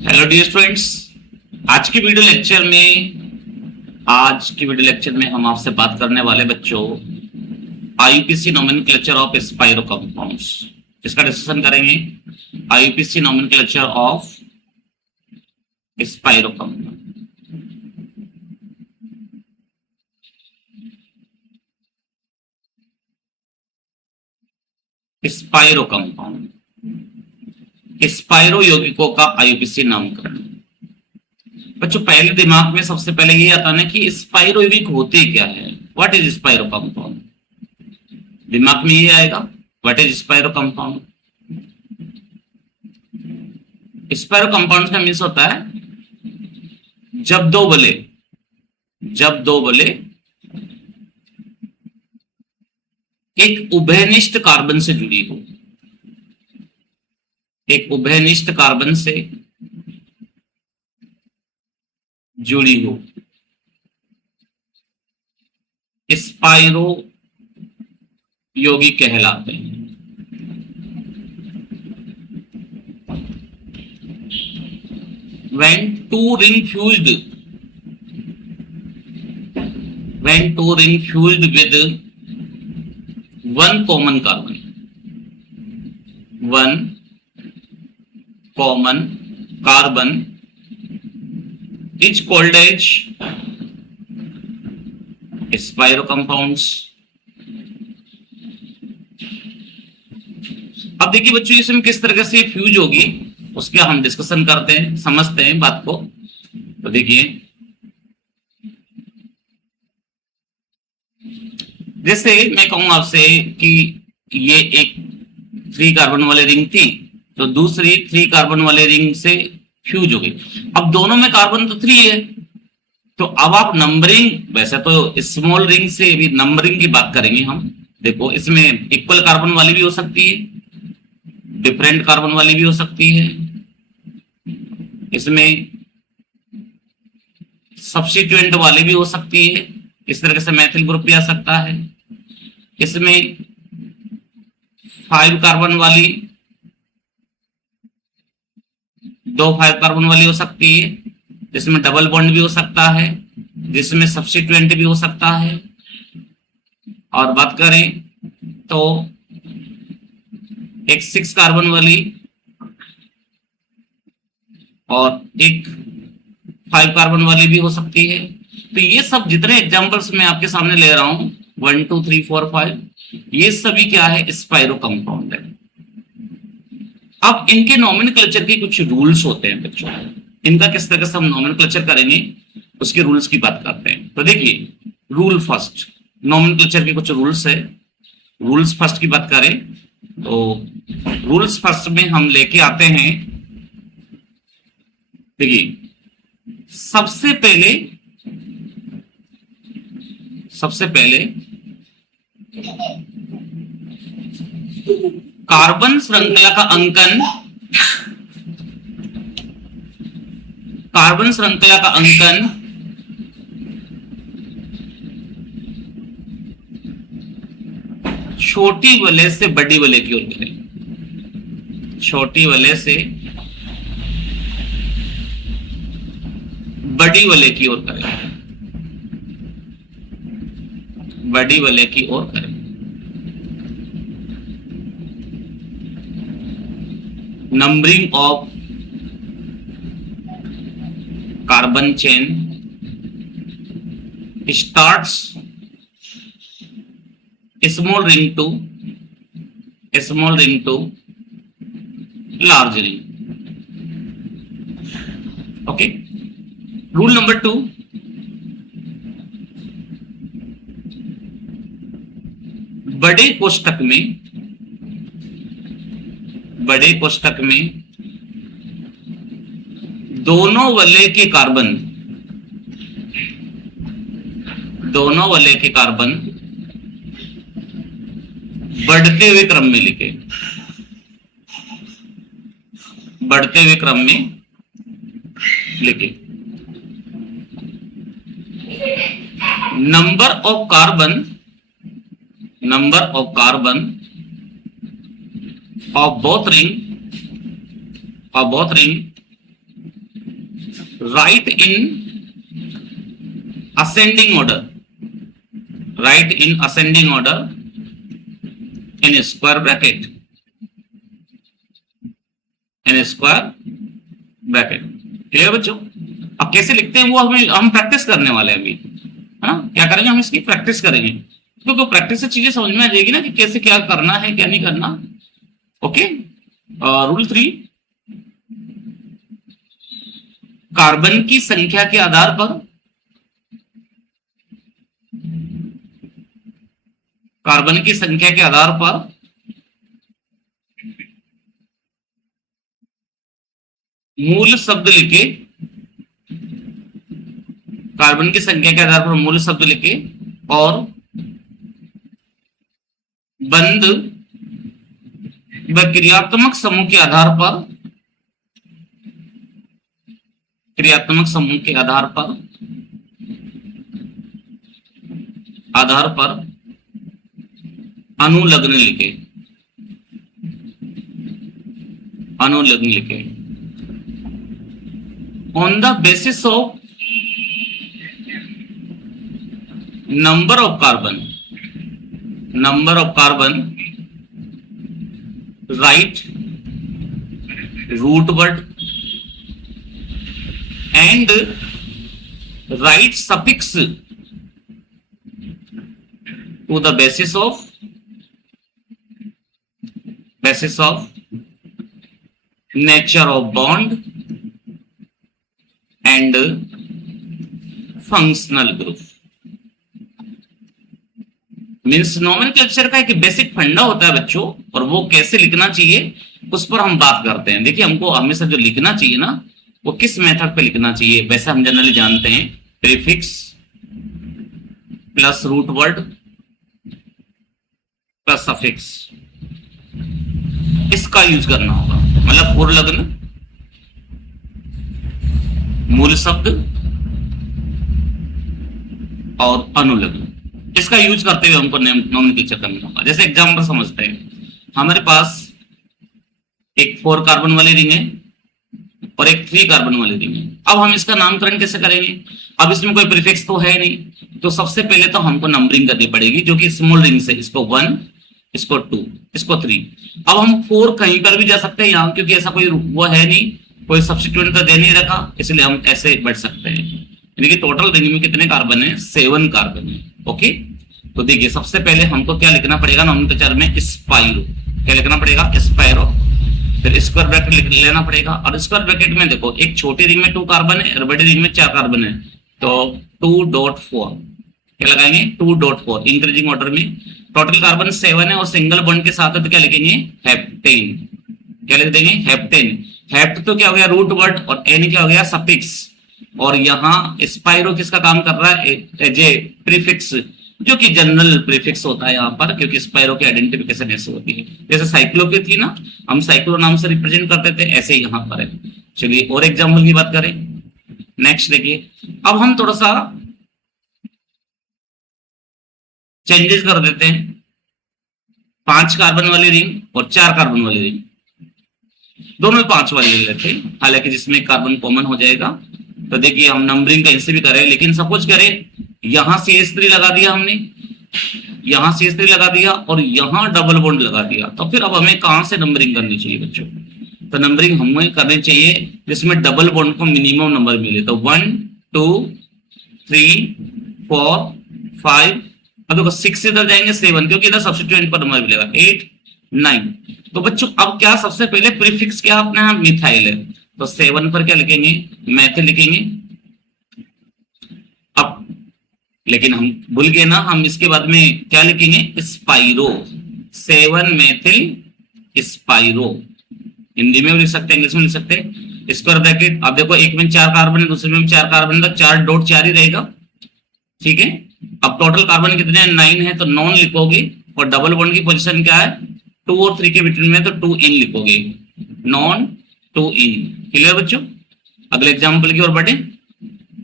Hello dear students. आज की video lecture में हम आपसे बात करने वाले बच्चों IUPAC nomenclature of spiro compounds, इसका डिस्कशन करेंगे। IUPAC nomenclature of spiro compound. Spiro compound, spiro यौगिकों का आईयूपीएसी नामकरण। बच्चों पहले दिमाग में सबसे पहले ये आता ना कि स्पाइरो यौगिक होते क्या है, व्हाट इज स्पाइरो कंपाउंड। दिमाग में ये आएगा, what is spiro compound. Spiro compound का मीन्स होता है जब दो बले एक उभयनिष्ठ कार्बन से जुड़ी हो, एक उभयनिष्ठ कार्बन से जुड़ी हो, स्पाइरो यौगिक कहलाते हैं। when two ring fused with one common carbon is called as spiro compounds। अब देखिए बच्चों इसमें किस तरह से फ्यूज होगी उसके हम डिस्कशन करते हैं, समझते हैं बात को। तो देखिए जैसे मैं कहूं आपसे कि ये एक 3 कार्बन वाली रिंग थी, तो दूसरी 3 कार्बन वाले रिंग से फ्यूज हो गई। अब दोनों में कार्बन तो 3 है, तो अब आप नंबरिंग, वैसे तो स्मॉल रिंग से भी नंबरिंग की बात करेंगे हम। देखो इसमें इक्वल कार्बन वाली भी हो सकती है, डिफरेंट कार्बन वाली भी हो सकती है, इसमें सब्स्टिट्यूएंट वाली भी हो सकती है, इस तरह से मैथिल ग्रुप भी आ सकता है। इसमें 5 कार्बन वाली, 2 5 कार्बन वाली हो सकती है, जिसमें डबल बॉन्ड भी हो सकता है, जिसमें सब्स्टिट्यूएंट भी हो सकता है। और बात करें तो एक 6 कार्बन वाली और एक 5 कार्बन वाली भी हो सकती है। तो ये सब जितने एग्जांपल्स मैं आपके सामने ले रहा हूं 1 2 3 4 5, ये सभी क्या है, स्पाइरो कंपाउंड है। अब इनके नोमेनक्लेचर के कुछ रूल्स होते हैं बच्चों, इनका किस तरह से हम नोमेनक्लेचर करेंगे उसके रूल्स की बात करते हैं। तो देखिए रूल फर्स्ट, नोमेनक्लेचर के कुछ रूल्स है। रूल्स फर्स्ट की बात करें तो रूल्स फर्स्ट में हम लेके आते हैं, देखिए सबसे पहले कार्बन श्रृंखला का अंकन छोटी वलय से बड़ी वलय की ओर करें, छोटी वलय से बड़ी वलय की ओर करें, बड़ी वलय की ओर करें। Numbering of carbon chain starts small ring to large ring. Okay, rule number 2, बड़े कोष्ठक में दोनों वलय के कार्बन बढ़ते हुए क्रम में लिखे, number of carbon of both ring right in ascending order, right in ascending order in square bracket, in square bracket. Clear बच्चों? अब कैसे लिखते हैं वो हम प्रैक्टिस करने वाले हैं अभी, है ना? क्या करेंगे हम, इसकी प्रैक्टिस करेंगे, क्योंकि प्रैक्टिस से चीजें समझ में आ जाएगी ना कि कैसे क्या करना है क्या नहीं करना। ओके, रूल 3, कार्बन की संख्या के आधार पर, कार्बन की संख्या के आधार पर मूल शब्द लिखे, कार्बन की संख्या के आधार पर मूल शब्द लिखे और बंद व क्रियात्मक समूह के आधार पर, क्रियात्मक समूह के आधार पर अनुलग्न लिखे, अनुलग्न लिखे। On the basis of number of carbon, number of carbon, write root word and write suffix to the basis of nature of bond and functional group। Means nomenclature का एक बेसिक फंडा होता है बच्चों, और वो कैसे लिखना चाहिए उस पर हम बात करते हैं। देखिए, हमको हमेशा जो लिखना चाहिए ना, वो किस मेथड पे लिखना चाहिए। वैसे हम जनरली जानते हैं prefix plus root word plus suffix, इसका यूज करना होगा। मतलब पूर्वलग्न, मूल शब्द और अनुलग्न, इसका यूज करते हुए हमको नोमेनक्लेचर करना होगा। जैसे एग्जांपल समझते हैं, हमारे पास एक 4 कार्बन वाली रिंग है और एक 3 कार्बन वाली रिंग है। अब हम इसका नामकरण कैसे करेंगे? अब इसमें कोई प्रीफिक्स तो है नहीं, तो सबसे पहले तो हमको नंबरिंग करनी पड़ेगी, जो कि स्मॉल रिंग से, इसको 1, इसको 2, इसको 3। अब हम 4 कहीं पर भी जा सकते हैं यहाँ, क्योंकि ऐसा कोई वो है नहीं, कोई सब्स्टिट्यूएंट तो दे नहीं रखा, इसलिए हम ऐसे बढ़ सकते हैं। यानी कि टोटल रिंग में कितने कार्बन है? 7 कार्बन है। ओके, तो देखिए सबसे पहले हमको क्या लिखना पड़ेगा नोमेनक्लेचर में? स्पाइरो। क्या लिखना पड़ेगा? स्पाइरो। फिर स्क्वायर ब्रैकेट लिख लेना पड़ेगा, और स्क्वायर ब्रैकेट में देखो, एक छोटी रिंग में 2 कार्बन है और बड़ी रिंग में 4 कार्बन है, तो 2.4 क्या लगाएंगे? 2.4 इंक्रीजिंग ऑर्डर में। टोटल कार्बन 7 है और सिंगल बॉन्ड के साथ है, तो क्या लिखेंगे? हेप्टेन। क्या लिख देंगे? हेप्टेन। हेप्ट तो क्या हो गया? रूट वर्ड, और एन क्या हो गया? सफिक्स। और यहाँ स्पाइरो किसका काम कर रहा है? एज ए प्रीफिक्स, जो कि जनरल प्रीफिक्स होता है यहाँ पर, क्योंकि स्पाइरो की आइडेंटिफिकेशन ऐसे होती है। जैसे साइक्लो की थी ना, हम साइक्लो नाम से रिप्रेजेंट करते थे, ऐसे ही यहाँ पर है। चलिए और एग्जाम्पल की बात करें। नेक्स्ट देखिए, अब हम थोड़ा सा चेंजेस कर देते हैं। 5 कार्बन वाली रिंग और 4 कार्बन वाली रिंग, दोनों में 5 वाली ले लेते हैं, हालांकि जिसमें कार्बन कॉमन हो जाएगा। तो देखिए हम नंबरिंग कैसे भी करें, लेकिन सपोज करें यहां CH3 लगा दिया हमने, यहां CH3 लगा दिया और यहां डबल बॉन्ड लगा दिया, तो फिर अब हमें कहां से नंबरिंग करनी चाहिए बच्चों? तो नंबरिंग हमें करनी चाहिए जिसमें डबल बॉन्ड को मिनिमम नंबर मिले। तो 1 2 3 4 5, अब देखो 6 इधर जाएंगे 7, क्योंकि इधर सब्स्टिट्यूएंट पर नंबर मिलेगा 8 9। तो बच्चों अब क्या सबसे पहले प्रीफिक्स क्या अपने यहाँ मिथाइल है, तो 7 पर क्या लिखेंगे? मैथिल लिखेंगे। अब लेकिन हम भूल गए ना, हम इसके बाद में क्या लिखेंगे? स्पाइरो। 7 मैथिल स्पाइरो, हिंदी में भी लिख सकते हैं, इंग्लिश में लिख सकते हैं। स्क्वायर ब्रैकेट, अब देखो एक में 4 कार्बन है, दूसरे में 4 कार्बन, तो 4.4 ही रहेगा। ठीक है, अब टोटल कार्बन कितने हैं? 9 है, तो नॉन लिखोगे, और डबल बॉन्ड की पोजीशन क्या है? 2 और 3 के बिटवीन में, तो 2 इन लिखोगे, नॉन 2 इन। क्लियर बच्चों? अगले एग्जाम्पल की ओर बढ़े।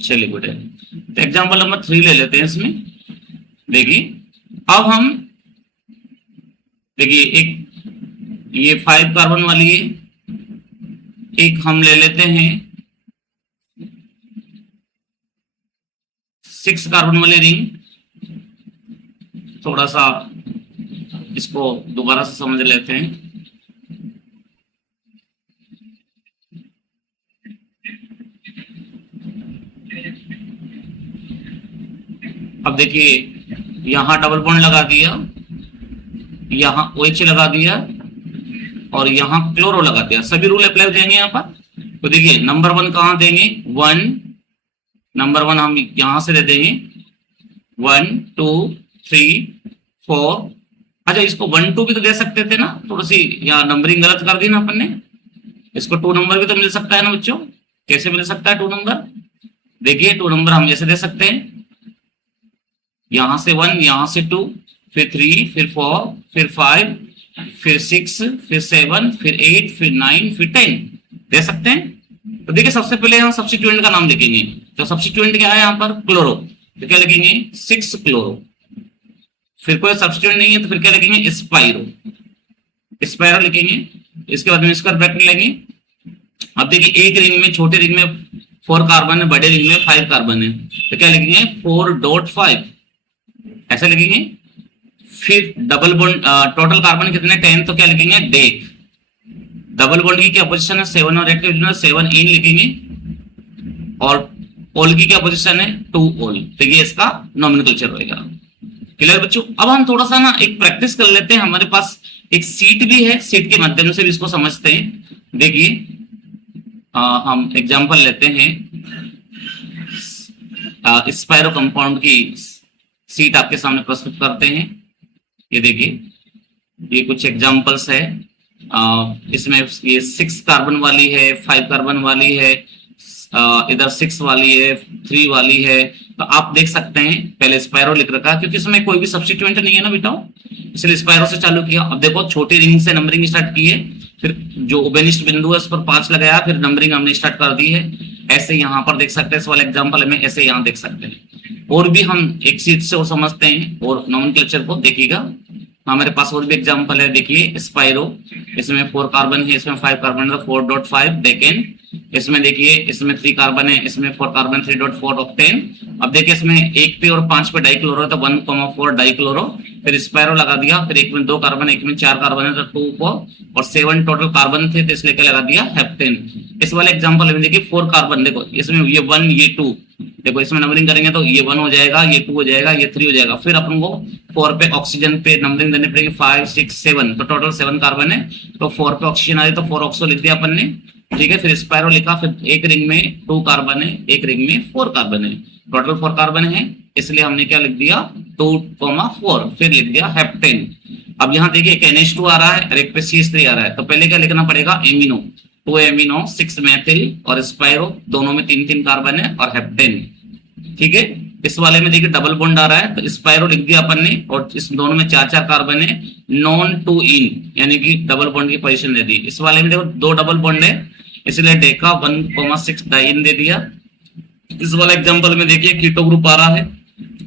चलिए गुड है, तो एग्जाम्पल नंबर 3 ले लेते हैं इसमें। देखिए अब हम, देखिए एक ये 5 कार्बन वाली है, एक हम ले लेते हैं 6 कार्बन वाली रिंग, थोड़ा सा इसको दोबारा से समझ लेते हैं। अब देखिए यहां डबल बॉन्ड लगा दिया, यहां OH लगा दिया और यहां क्लोरो लगा दिया। सभी रूल अप्लाई हो जाएंगे यहाँ पर। तो देखिए नंबर 1 कहां देंगे, 1, नंबर 1 हम यहां से दे देंगे 1 2 3 4। अच्छा इसको 1 2 भी तो दे सकते थे ना, थोड़ी सी यहाँ नंबरिंग गलत कर दी ना अपन ने। इसको 2 नंबर भी तो मिल सकता है ना बच्चों, कैसे मिल सकता है 2 नंबर? देखिए 2 नंबर हम ऐसे दे सकते हैं, यहां से 1, यहां से 2, फिर 3, फिर 4, फिर 5, फिर 6, फिर 7, फिर 8, फिर 9, फिर 10 दे सकते हैं। तो देखिए सबसे पहले हम सब्स्टिट्यूएंट का नाम लिखेंगे। तो सब्स्टिट्यूएंट क्या है यहाँ पर, क्लोरो, तो क्या लिखेंगे 6 क्लोरो। फिर कोई सब्स्टिट्यूएंट नहीं है तो फिर क्या लिखेंगे, स्पाइरो, स्पाइरो लिखेंगे। इसके बाद में स्क्वायर ब्रैकेट लेंगे। अब देखिए एक रिंग में, छोटे रिंग में 4 कार्बन है, बड़े रिंग में 5 कार्बन है, तो क्या लिखेंगे 4.5 ऐसा लिखेंगे। फिर डबल बॉन्ड, टोटल कार्बन कितने 10, तो क्या लिखेंगे डेक। डबल बॉन्ड की क्या पोजीशन है 7 और 8 के 7 इन लिखेंगे, और ओल की क्या पोजीशन है 2 ओल। तो ये इसका नॉमेनक्लेचर रहेगा। क्लियर बच्चों? अब हम थोड़ा सा ना एक प्रैक्टिस कर लेते हैं। हमारे पास एक सीट भी है, सीट के माध्यम से भी इसको समझते हैं। देखिए हम एग्जांपल लेते हैं, स्पाइरो कंपाउंड की सीट आपके सामने प्रस्तुत करते हैं। ये देखिए ये कुछ एग्जांपल्स है। इसमें ये 6 कार्बन वाली है, 5 कार्बन वाली है, इधर 6 वाली है, 3 वाली है। तो आप देख सकते हैं पहले स्पाइरो लिख रखा, क्योंकि इसमें कोई भी सब्स्टिट्यूएंट नहीं है ना बेटा, इसलिए स्पाइरो से चालू किया। अब देखो छोटी रिंग से नंबरिंग स्टार्ट की है, फिर जो ओबेनिस्ट बिंदु है उस पर 5 लगाया, फिर नंबरिंग हमने स्टार्ट कर दी है। ऐसे यहाँ पर देख सकते हैं इस वाले एग्जाम्पल में, ऐसे यहाँ देख सकते हैं। और भी हम एक सीट से वो समझते हैं और नॉमेनक्लेचर को देखिएगा। हमारे पास और भी एग्जांपल है, देखिए स्पाइरो, इसमें 4 कार्बन है, इसमें 5 कार्बन है, 4.5 डेकेन। इसमें देखिए इसमें 3 कार्बन है, इसमें 4 कार्बन 3.4 ऑक्टेन। अब देखिए इसमें 1 पे और 5 पे डाइक्लोरो है तो 1,4 डाइक्लोरो। फिर स्पाइरो लगा दिया, फिर एक में 2 कार्बन, एक में 4 कार्बन है तो 2 4 और 7 टोटल कार्बन थे तो इसलिए क्या लगा दिया हेप्टेन। इस वाले एग्जांपल में देखिए 4 कार्बन, देखो इसमें ये 1 ये 2, देखो इसमें नंबरिंग करेंगे तो ये 1 हो जाएगा, ये 2 हो जाएगा, ये 3 हो जाएगा। फिर अपन को 4 पे ऑक्सीजन पे नंबरिंग देनी पड़ेगी, 5 6 7, तो टोटल 7 कार्बन है। तो 4 पे ऑक्सीजन आ रही तो 4 ऑक्सो लिख दिया अपन ने, ठीक है। फिर स्पाइरो लिखा, फिर एक रिंग में 2 कार्बन है, एक रिंग में 4 कार्बन है, टोटल 4 कार्बन है, इसलिए हमने क्या लिख दिया 2,4, फिर लिख दिया हेप्टेन। अब यहाँ देखिए एक NH2 आ रहा है और एक पे CH3 आ रहा है, तो पहले क्या लिखना पड़ेगा एमिनो, 2 एमिनो 6 मेथिल और स्पाइरो, दोनों में 3 कार्बन है और हेप्टेन, ठीक है। इस वाले में देखिए डबल बॉन्ड आ रहा है तो स्पाइरो लिख दिया अपन ने, और इस दोनों में 4 कार्बन है, नॉन टू इन यानी कि डबल बॉन्ड की पोजीशन दे दी। इस वाले में देखो 2 डबल बॉन्ड है, इसलिए डेका 1,6 डाइन दे दिया। इस वाले एग्जांपल में देखिए कीटो ग्रुप आ रहा है,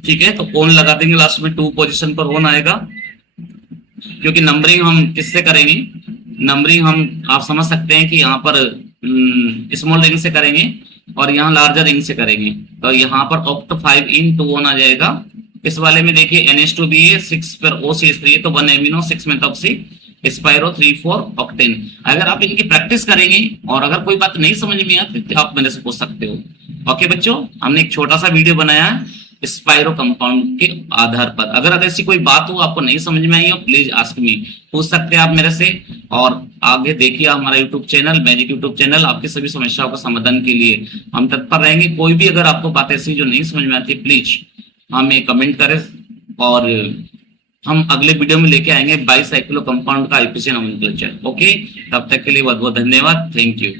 ठीक है, तो ओन लगा देंगे, लास्ट में 2 पोजीशन पर ओन आएगा। क्योंकि नंबरिंग हम किससे करेंगे, नंबरिंग हम आप समझ सकते हैं कि यहाँ पर स्मॉल रिंग से करेंगे और यहाँ लार्जर रिंग से करेंगे, तो यहाँ पर ऑक्ट 5 इन 2 ओन आ जाएगा। इस वाले में देखिए NH2 भी है, 6 पर OCH3 तो 1 एमिनो 6 मेथॉक्सी स्पाइरो 3 4 ऑक्टेन। अगर आप इनकी प्रैक्टिस करेंगे और अगर कोई बात नहीं समझ में आती तो आप मेरे से पूछ सकते हो। ओके बच्चों, हमने एक छोटा सा वीडियो बनाया है स्पाइरो कंपाउंड के आधार पर। अगर ऐसी कोई बात हो आपको नहीं समझ में आई हो, प्लीज आस्क मी, पूछ सकते हैं आप मेरे से। और आगे देखिए हमारा YouTube channel, magic YouTube channel, आपकी सभी समस्याओं का समाधान के लिए हम तत्पर रहेंगे। कोई भी अगर आपको बात ऐसी जो नहीं समझ में आती, प्लीज हमें कमेंट करें और हम अगले वीडियो में लेके आएंगे बाइसाइक्लो कंपाउंड का एफिशिएंट नोमेनक्लेचर। ओके, तब तक के लिए बहुत बहुत धन्यवाद, थैंक यू।